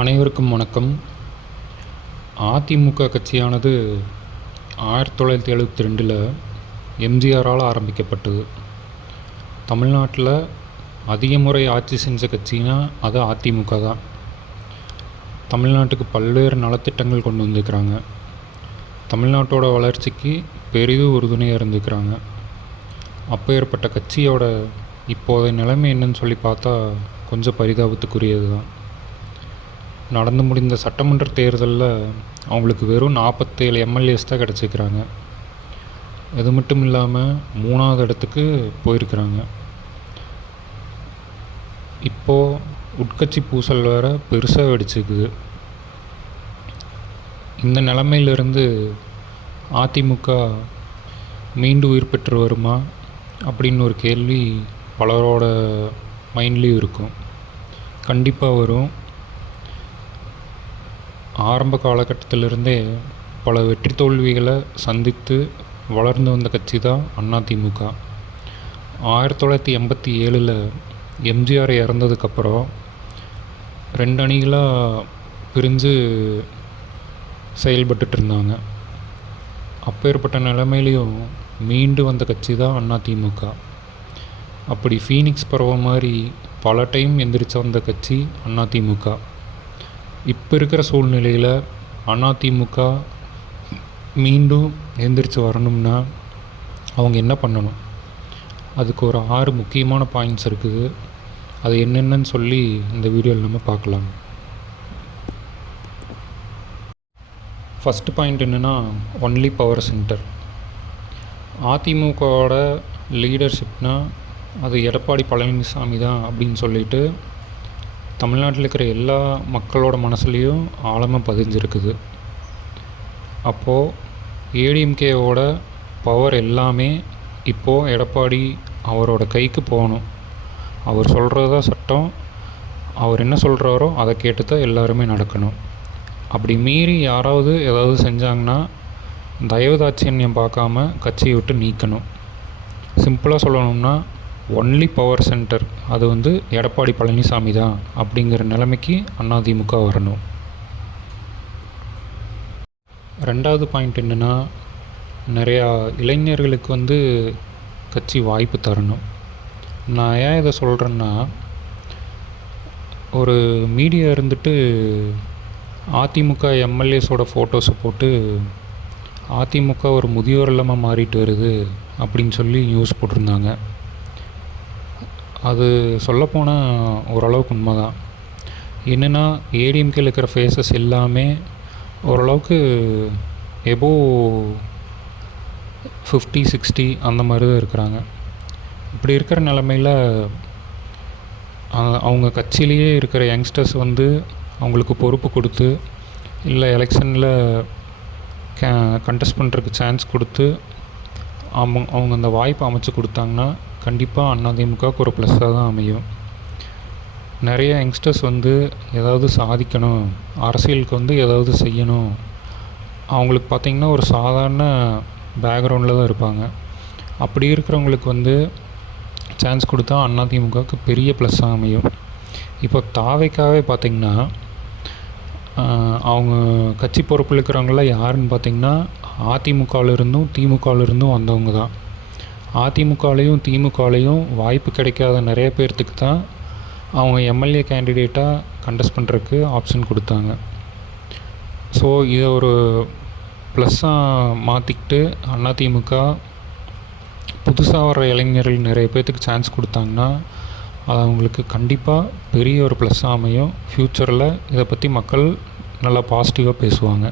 அனைவருக்கும் வணக்கம். அதிமுக கட்சியானது 1972 எம்ஜிஆரால் ஆரம்பிக்கப்பட்டது. தமிழ்நாட்டில் அதிக முறை ஆட்சி செஞ்ச கட்சினா அது அதிமுக தான். தமிழ்நாட்டுக்கு பல்வேறு நலத்திட்டங்கள் கொண்டு வந்துருக்கிறாங்க. தமிழ்நாட்டோட வளர்ச்சிக்கு பெரிதும் உறுதுணையாக இருந்துக்கிறாங்க. அப்பேற்பட்ட கட்சியோட இப்போதைய நிலைமை என்னன்னு சொல்லி பார்த்தா கொஞ்சம் பரிதாபத்துக்குரியது தான். நடந்து முடிந்த சட்டமன்ற தேர்தலில் அவங்களுக்கு வெறும் 47 எம்எல்ஏஸ் தான் கிடச்சிக்கிறாங்க. அது மட்டும் இல்லாமல் 3வது இடத்துக்கு போயிருக்கிறாங்க. இப்போது உட்கட்சி பூசல் வேறு பெருசாக வெடிச்சிக்குது. இந்த நிலைமையிலிருந்து அதிமுக மீண்டும் உயிர் பெற்று வருமா அப்படின்னு ஒரு கேள்வி பலரோட மைண்ட்லேயும் இருக்கும். கண்டிப்பாக வரும். ஆரம்ப காலகட்டத்திலிருந்தே பல வெற்றி தோல்விகளை சந்தித்து வளர்ந்து வந்த கட்சி தான் அதிமுக. 1987 எம்ஜிஆர் இறந்ததுக்கப்புறம் 2 அணிகளாக பிரிஞ்சு செயல்பட்டு இருந்தாங்க. அப்பேற்பட்ட நிலைமையிலையும் மீண்டு வந்த கட்சி தான் அதிமுக. அப்படி ஃபீனிக்ஸ் பறவை மாதிரி பல டைம் எந்திரிச்சு வந்த கட்சி அதிமுக. இப்போ இருக்கிற சூழ்நிலையில் அதிமுக மீண்டும் எந்திரிச்சு வரணும்னா அவங்க என்ன பண்ணணும்? அதுக்கு ஒரு 6 முக்கியமான பாயிண்ட்ஸ் இருக்குது. அது என்னென்னு சொல்லி இந்த வீடியோவில் நம்ம பார்க்கலாம். ஃபஸ்ட்டு பாயிண்ட் என்னென்னா ஒன்லி பவர் சென்டர். அதிமுகவோட லீடர்ஷிப்னால் அது எடப்பாடி பழனிசாமி தான் அப்படின்னு சொல்லிட்டு தமிழ்நாட்டில் இருக்கிற எல்லா மக்களோட மனசுலேயும் ஆழமாக பதிஞ்சிருக்குது. அப்போது ஏடிஎம்கேவோட பவர் எல்லாமே இப்போது எடப்பாடி அவரோட கைக்கு போகணும். அவர் சொல்கிறது தான் சட்டம். அவர் என்ன சொல்கிறாரோ அதை கேட்டு தான் எல்லாருமே நடக்கணும். அப்படி மீறி யாராவது ஏதாவது செஞ்சாங்கன்னா தயவுதாட்சியம் பார்க்காம கட்சியை விட்டு நீக்கணும். சிம்பிளாக சொல்லணும்னா ஒன்லி பவர் சென்டர் அது எடப்பாடி பழனிசாமி தான் அப்படிங்கிற நிலைமைக்கு அதிமுக வரணும். 2வது பாயிண்ட் என்னென்னா நிறையா இளைஞர்களுக்கு கட்சி வாய்ப்பு தரணும். நான் ஏன் இதை சொல்கிறேன்னா, ஒரு மீடியா இருந்துட்டு அதிமுக எம்எல்ஏஸோட ஃபோட்டோஸை போட்டு அதிமுக ஒரு முதியோர் இல்லமாக மாறிட்டு வருது அப்படின்னு சொல்லி நியூஸ் போட்டிருந்தாங்க. அது சொல்லப்போனால் ஓரளவுக்கு உண்மை தான். என்னென்னா ஏடிஎம்கேல இருக்கிற ஃபேஸஸ் எல்லாமே ஓரளவுக்கு எபோவ் 50-60 அந்த மாதிரி தான் இருக்கிறாங்க. இப்படி இருக்கிற நிலமையில் அவங்க கட்சியிலேயே இருக்கிற யங்ஸ்டர்ஸ் அவங்களுக்கு பொறுப்பு கொடுத்து இல்லை எலெக்ஷனில் கண்டெஸ்ட் பண்ணுறதுக்கு சான்ஸ் கொடுத்து அவங்க அந்த வாய்ப்பை அமைச்சு கொடுத்தாங்கன்னா கண்டிப்பாக அதிமுகவுக்கு ஒரு ப்ளஸ்ஸாக தான் அமையும். நிறைய யங்ஸ்டர்ஸ் ஏதாவது சாதிக்கணும், அரசியலுக்கு ஏதாவது செய்யணும். அவங்களுக்கு பார்த்திங்கன்னா ஒரு சாதாரண பேக்ரவுண்டில் தான் இருப்பாங்க. அப்படி இருக்கிறவங்களுக்கு சான்ஸ் கொடுத்தா அதிமுகவுக்கு பெரிய ப்ளஸ்ஸாக அமையும். இப்போ தாவேக்காவே பார்த்திங்கன்னா அவங்க கட்சி பொறுப்பில் இருக்கிறவங்களாம் யாருன்னு பார்த்திங்கன்னா அதிமுகவிலிருந்தும் திமுகவிலிருந்தும் வந்தவங்க தான். அதிமுகலையும் திமுகலையும் வாய்ப்பு கிடைக்காத நிறைய பேர்த்துக்கு தான் அவங்க எம்எல்ஏ கேண்டிடேட்டாக கண்டெஸ்ட் பண்ணுறதுக்கு ஆப்ஷன் கொடுத்தாங்க. ஸோ இதை ஒரு ப்ளஸ்ஸாக மாற்றிக்கிட்டு அதிமுக புதுசாக வர இளைஞர்கள் நிறைய பேர்த்துக்கு சான்ஸ் கொடுத்தாங்கன்னா அது அவங்களுக்கு கண்டிப்பாக பெரிய ஒரு ப்ளஸ்ஸாக அமையும். ஃப்யூச்சரில் இதை பற்றி மக்கள் நல்லா பாசிட்டிவாக பேசுவாங்க.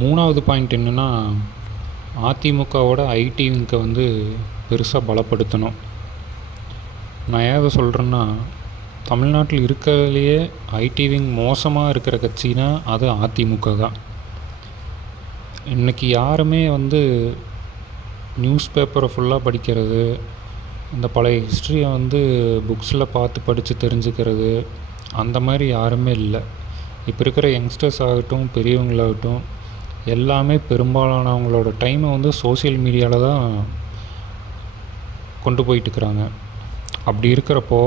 3வது பாயிண்ட் என்னென்னா அதிமுகவோட ஐடி விங்கை பெருசாக பலப்படுத்தணும். நான் ஏன் அதை சொல்கிறேன்னா, தமிழ்நாட்டில் இருக்கிறதுலையே ஐடி விங் மோசமாக இருக்கிற கட்சினா அது அதிமுக தான். இன்றைக்கி யாருமே நியூஸ் பேப்பரை ஃபுல்லாக படிக்கிறது, இந்த பழைய ஹிஸ்ட்ரியை புக்ஸில் பார்த்து படித்து தெரிஞ்சுக்கிறது அந்த மாதிரி யாருமே இல்லை. இப்போ இருக்கிற யங்ஸ்டர்ஸ் ஆகட்டும் பெரியவங்களாகட்டும் எல்லாமே பெரும்பாலானவங்களோட டைமை சோசியல் மீடியாவில் தான் கொண்டு போயிட்டுருக்குறாங்க. அப்படி இருக்கிறப்போ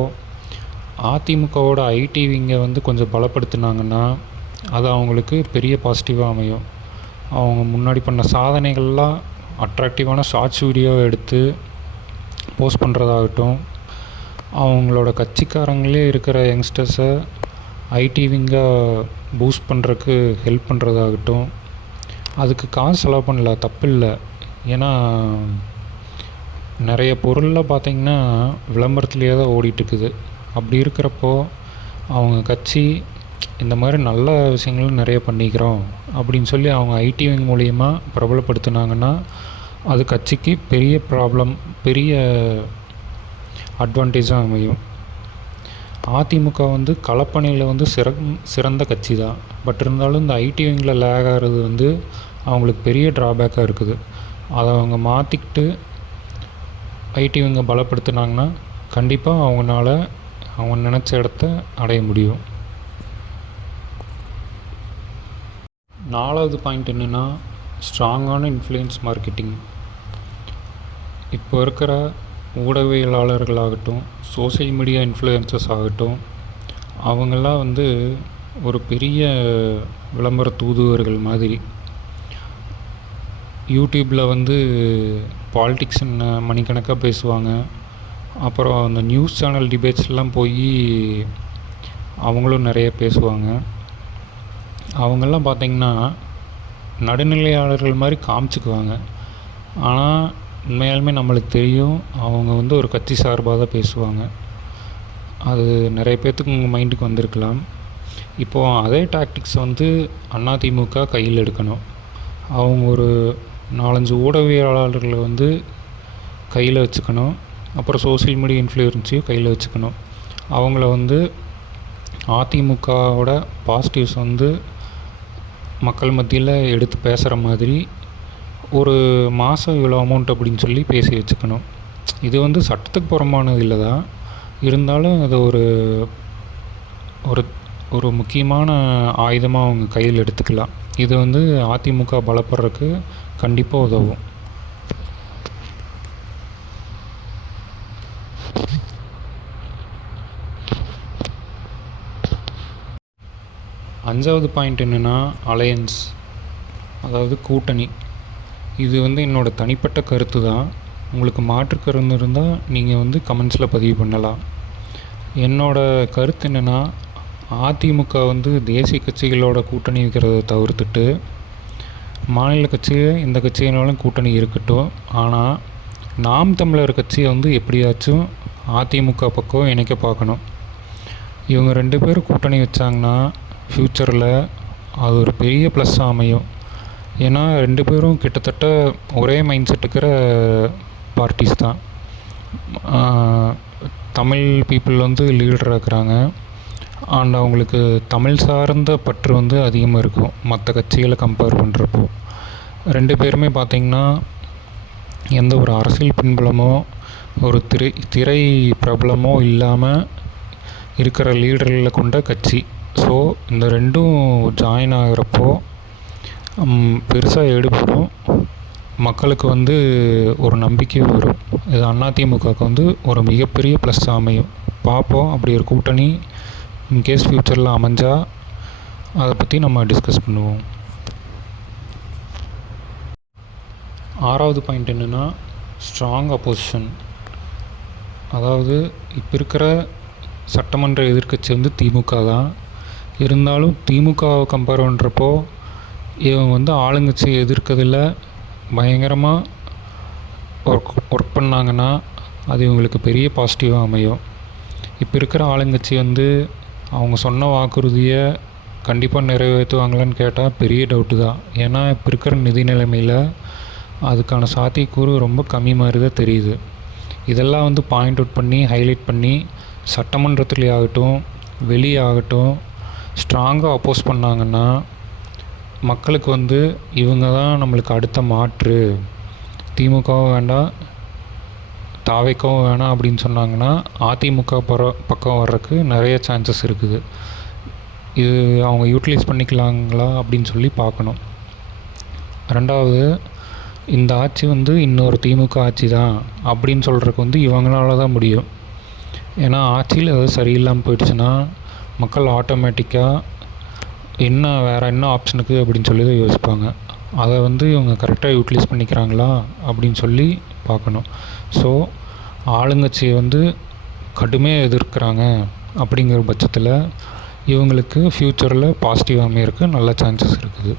அதிமுகவோட ஐடி விங்கை வந்து கொஞ்சம் பலப்படுத்தினாங்கன்னா அது அவங்களுக்கு பெரிய பாசிட்டிவாக அமையும். அவங்க முன்னாடி பண்ண சாதனைகள்லாம் அட்ராக்டிவான ஷார்ட்ஸ் வீடியோ எடுத்து போஸ்ட் பண்ணுறதாகட்டும், அவங்களோட கட்சிக்காரங்களே இருக்கிற யங்ஸ்டர்ஸை ஐடி விங்கை பூஸ்ட் பண்ணுறக்கு ஹெல்ப் பண்ணுறதாகட்டும், அதுக்கு காசு செலவு பண்ணல, தப்பு இல்லை. ஏன்னா நிறைய பொருளில் பார்த்திங்கன்னா விளம்பரத்துலேயே தான் ஓடிட்டுருக்குது. அப்படி இருக்கிறப்போ அவங்க கட்சி இந்த மாதிரி நல்ல விஷயங்களும் நிறைய பண்ணிக்கிறோம் அப்படின்னு சொல்லி அவங்க ஐடி விங் மூலிமா பிரபலப்படுத்தினாங்கன்னா அது கட்சிக்கு பெரிய அட்வான்டேஜாக அமையும். அதிமுக வந்து களப்பணியில் வந்து சிறந்த கட்சி தான். பட் இருந்தாலும் இந்த ஐடி விங்கில் லேக் ஆகிறது வந்து அவங்களுக்கு பெரிய ட்ராபேக்காக இருக்குது. அதை அவங்க மாற்றிக்கிட்டு ஐடி விங்கை பலப்படுத்தினாங்கன்னா கண்டிப்பாக அவங்க நினச்ச இடத்த அடைய முடியும். 4வது பாயிண்ட் என்னென்னா, ஸ்ட்ராங்கான இன்ஃப்ளூயன்ஸ் மார்க்கெட்டிங். இப்போ இருக்கிற ஊடகவியலாளர்களாகட்டும், சோசியல் மீடியா இன்ஃப்ளூயன்சர்ஸ் ஆகட்டும், அவங்கெல்லாம் வந்து ஒரு பெரிய விளம்பர தூதுவர்கள் மாதிரி. யூடியூப்பில் வந்து பாலிட்டிக்ஸ் மணிக்கணக்காக பேசுவாங்க. அப்புறம் அந்த நியூஸ் சேனல் டிபேட்ஸ்லாம் போய் அவங்களும் நிறைய பேசுவாங்க. அவங்கெல்லாம் பார்த்திங்கன்னா நடுநிலையாளர்கள் மாதிரி காமிச்சிக்குவாங்க. ஆனால் உண்மையாலுமே நம்மளுக்கு தெரியும் அவங்க வந்து ஒரு கட்சி சார்பாக தான் பேசுவாங்க. அது நிறைய பேர்த்துக்கு உங்கள் மைண்டுக்கு வந்திருக்கலாம். இப்போது அதே டாக்டிக்ஸ் வந்து அதிமுக கையில் எடுக்கணும். அவங்க ஒரு 4-5 ஊடகவியலாளர்களை வந்து கையில் வச்சுக்கணும். அப்புறம் சோசியல் மீடியா இன்ஃப்ளூயன்ஸையும் கையில் வச்சுக்கணும். அவங்கள வந்து அதிமுகவோட பாசிட்டிவ்ஸ் வந்து மக்கள் மத்தியில் எடுத்து பேசுகிற மாதிரி ஒரு மாதம் இவ்வளோ அமௌண்ட் அப்படின்னு சொல்லி பேசி வச்சுக்கணும். இது வந்து சட்டத்துக்கு புறம்பானது இல்லை தான், இருந்தாலும் அது ஒரு ஒரு ஒரு முக்கியமான ஆயுதமாக அவங்க கையில் எடுத்துக்கலாம். இது வந்து அதிமுக பலப்படுறதுக்கு கண்டிப்பாக உதவும். அஞ்சாவது பாயிண்ட் என்னென்னா, அலையன்ஸ், அதாவது கூட்டணி. இது வந்து என்னோடய தனிப்பட்ட கருத்து தான். உங்களுக்கு மாற்று கருத்து இருந்தால் நீங்கள் வந்து கமெண்ட்ஸில் பதிவு பண்ணலாம். என்னோடய கருத்து என்னென்னா, அதிமுக வந்து தேசிய கட்சிகளோட கூட்டணி வைக்கிறத தவிர்த்துட்டு மாநில கட்சியை எந்த கட்சியினாலும் கூட்டணி இருக்கட்டும். ஆனால் நாம் தமிழர் கட்சியை வந்து எப்படியாச்சும் அதிமுக பக்கம் இணைக்க பார்க்கணும். இவங்க 2 பேரும் கூட்டணி வச்சாங்கன்னா ஃப்யூச்சரில் அது ஒரு பெரிய ப்ளஸ்ஸாக அமையும். ஏன்னா 2 பேரும் கிட்டத்தட்ட ஒரே மைண்ட் செட் இருக்கிற பார்ட்டிஸ் தான். தமிழ் பீப்புள் வந்து லீடராக இருக்கிறாங்க. அண்ட் அவங்களுக்கு தமிழ் சார்ந்த பற்று வந்து அதிகமாக இருக்கும் மற்ற கட்சிகளை கம்பேர் பண்ணுறப்போ. 2 பேருமே பார்த்திங்கன்னா எந்த ஒரு அரசியல் பின்புலமோ ஒரு திரை பிரபலமோ இல்லாமல் இருக்கிற லீடர்களை கொண்ட கட்சி. ஸோ இந்த 2ம் ஜாயின் ஆகிறப்போ பெருசாக எடுபடும். மக்களுக்கு வந்து ஒரு நம்பிக்கை வரும். இது அதிமுகவுக்கு வந்து ஒரு மிகப்பெரிய ப்ளஸ் அமையும். பார்ப்போம், அப்படி ஒரு கூட்டணி இன்கேஸ் ஃப்யூச்சரில் அமைஞ்சால் அதை பற்றி நம்ம டிஸ்கஸ் பண்ணுவோம். 6வது பாயிண்ட் என்னென்னா, ஸ்ட்ராங் அப்போசிஷன். அதாவது இப்போ இருக்கிற சட்டமன்ற எதிர்க்கட்சி வந்து திமுக தான். இருந்தாலும் திமுகவை கம்பேர் பண்ணுறப்போ இவங்க வந்து ஆளுங்கட்சியை எதிர்க்கிறதுல பயங்கரமாக ஒர்க் பண்ணாங்கன்னா அது இவங்களுக்கு பெரிய பாசிட்டிவாக அமையும். இப்போ இருக்கிற ஆளுங்கட்சி வந்து அவங்க சொன்ன வாக்குறுதியை கண்டிப்பாக நிறைவேற்றுவாங்களான்னு கேட்டால் பெரிய டவுட்டு தான். ஏன்னா இப்போ இருக்கிற நிதி நிலைமையில் அதுக்கான சாத்தியக்கூறு ரொம்ப கம்மி மாதிரி தான் தெரியுது. இதெல்லாம் வந்து பாயிண்ட் அவுட் பண்ணி ஹைலைட் பண்ணி சட்டமன்றத்துலேயே ஆகட்டும் வெளியே ஆகட்டும் ஸ்ட்ராங்காக அப்போஸ் பண்ணாங்கன்னா மக்களுக்கு வந்து இவங்க தான் நம்மளுக்கு அடுத்த மாற்று, திமுகவும் வேண்டாம் தாவேக்கவும் வேணாம் அப்படின்னு சொன்னாங்கன்னா அதிமுக பக்கம் வர்றதுக்கு நிறைய சான்சஸ் இருக்குது. இது அவங்க யூட்டிலைஸ் பண்ணிக்கலாங்களா அப்படின்னு சொல்லி பார்க்கணும். 2வது, இந்த ஆட்சி வந்து இன்னொரு திமுக ஆட்சி தான் அப்படின்னு சொல்கிறதுக்கு வந்து இவங்களால தான் முடியும். ஏன்னா ஆட்சியில் ஏதாவது சரியில்லாமல் போயிடுச்சுன்னா மக்கள் ஆட்டோமேட்டிக்காக வேறு என்ன ஆப்ஷனுக்கு அப்படின்னு சொல்லி தான் யோசிப்பாங்க. அதை இவங்க கரெக்டாக யூட்டிலைஸ் பண்ணிக்கிறாங்களா அப்படின்னு சொல்லி பார்க்கணும். ஸோ ஆளுங்கட்சியை கடுமையாக எதிர்க்கிறாங்க அப்படிங்கிற பட்சத்தில் இவங்களுக்கு ஃப்யூச்சரில் பாசிட்டிவ் அமையறதுக்கு நல்ல சான்சஸ் இருக்குது.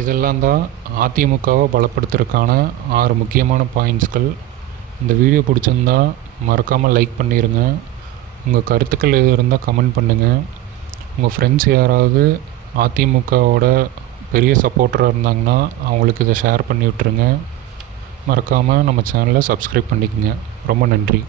இதெல்லாம் தான் அதிமுகவை பலப்படுத்துறதுக்கான 6 முக்கியமான பாயிண்ட்ஸ்கள். இந்த வீடியோ பிடிச்சிருந்தா மறக்காமல் லைக் பண்ணிடுங்க. உங்கள் கருத்துக்கள் எது இருந்தால் கமெண்ட் பண்ணுங்கள். உங்கள் ஃப்ரெண்ட்ஸ் யாராவது அதிமுகவோட பெரிய சப்போர்ட்டராக இருந்தாங்கன்னா அவங்களுக்கு இதை ஷேர் பண்ணி விட்டுருங்க. மறக்காமல் நம்ம சேனலை சப்ஸ்கிரைப் பண்ணிக்கோங்க. ரொம்ப நன்றி.